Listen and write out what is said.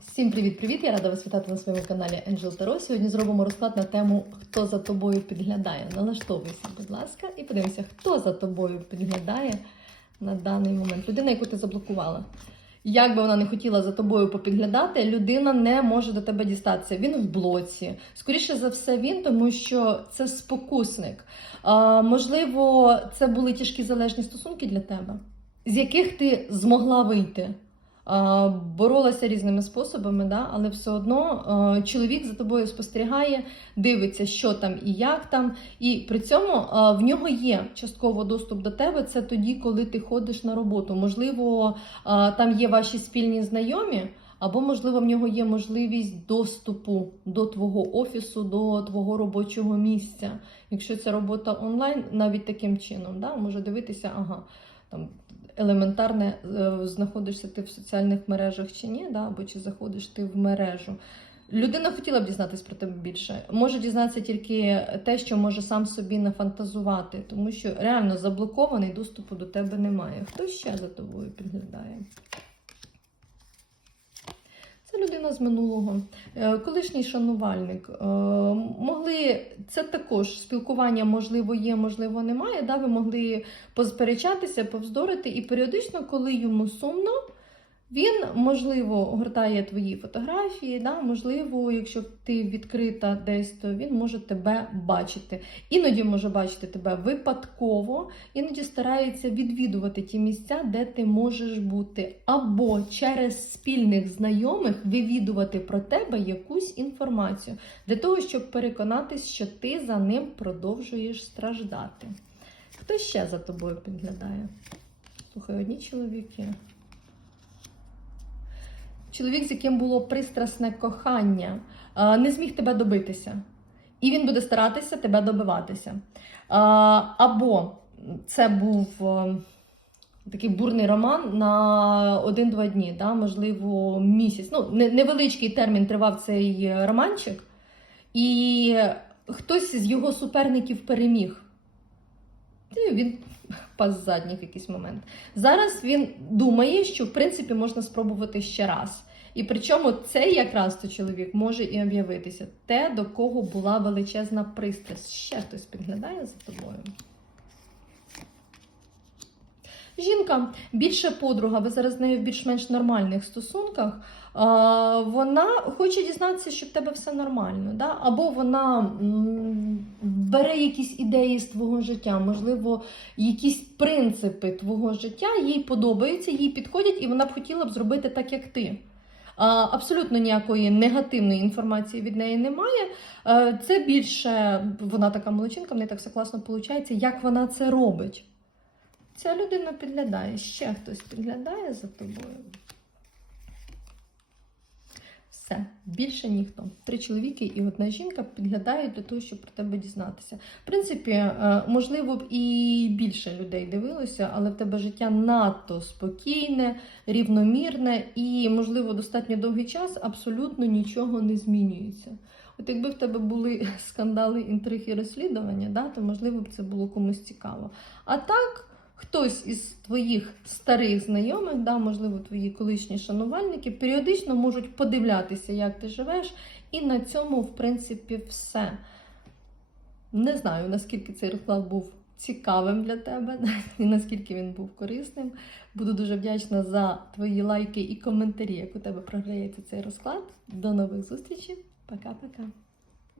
Всім привіт-привіт! Я рада вас вітати на своєму каналі Angel Tarot. Сьогодні зробимо розклад на тему Хто за тобою підглядає. Налаштовуйся, будь ласка, і подивимося, хто за тобою підглядає на даний момент. Людина, яку ти заблокувала. Як би вона не хотіла за тобою попідглядати, людина не може до тебе дістатися. Він в блоці. Скоріше за все, він, тому що це спокусник. А, можливо, це були тяжкі залежні стосунки для тебе, з яких ти змогла вийти. А, боролася різними способами, да? але все одно чоловік за тобою спостерігає, дивиться, що там і як там. І при цьому в нього є частково доступ до тебе. Це тоді, коли ти ходиш на роботу. Можливо, там є ваші спільні знайомі. Або, можливо, в нього є можливість доступу до твого офісу, до твого робочого місця. Якщо це робота онлайн, навіть таким чином, да, може дивитися, ага, там елементарне, е, знаходишся ти в соціальних мережах чи ні, да, або чи заходиш ти в мережу. Людина хотіла б дізнатися про тебе більше. Може дізнатися тільки те, що може сам собі нафантазувати, тому що реально заблокований доступу до тебе немає. Хто ще за тобою підглядає? Людина з минулого, Е, колишній шанувальник. Е, Могли це також спілкування, можливо, є, можливо, немає. Да? Ви могли посперечатися, повздорити, і періодично, коли йому сумно, він, можливо, гортає твої фотографії, да? можливо, якщо ти відкрита десь, то він може тебе бачити. Іноді може бачити тебе випадково, іноді старається відвідувати ті місця, де ти можеш бути, або через спільних знайомих вивідувати про тебе якусь інформацію для того, щоб переконатись, що ти за ним продовжуєш страждати. Хто ще за тобою підглядає? Слухай, одні чоловіки. Чоловік, з яким було пристрасне кохання, не зміг тебе добитися. І він буде старатися тебе добиватися. Або це був е, такий бурний роман на один-два дні, да, можливо, місяць. Ну, невеличкий термін тривав цей романчик, і хтось з його суперників переміг. Він пас задніх в якийсь момент. Зараз він думає, що в принципі можна спробувати ще раз. І причому цей якраз то чоловік може і об'явитися те, до кого була величезна пристрасть. Ще хтось підглядає за тобою. Жінка більше подруга, ви зараз з нею в більш-менш нормальних стосунках. Вона хоче дізнатися, що в тебе все нормально. Да? Або вона бере якісь ідеї з твого життя, можливо, якісь принципи твого життя їй подобаються, їй підходять, і вона б хотіла б зробити так, як ти. Абсолютно ніякої негативної інформації від неї немає. Е, Це більше вона така молодчинка, в неї так все класно виходить, як вона це робить. Ця людина підглядає, ще хтось підглядає за тобою. Все, більше ніхто. Три чоловіки і одна жінка підглядають для того, щоб про тебе дізнатися. В принципі, е, можливо б і більше людей дивилося, але в тебе життя надто спокійне, рівномірне і, можливо, достатньо довгий час абсолютно нічого не змінюється. От якби в тебе були скандали, інтриги розслідування, да, то можливо б це було комусь цікаво. А так. Хтось із твоїх старих знайомих, да, можливо, твої колишні шанувальники, періодично можуть подивлятися, як ти живеш, і на цьому, в принципі, все. Не знаю, наскільки цей розклад був цікавим для тебе, і наскільки він був корисним. Буду дуже вдячна за твої лайки і коментарі, як у тебе програється цей розклад. До нових зустрічей. Пока-пока.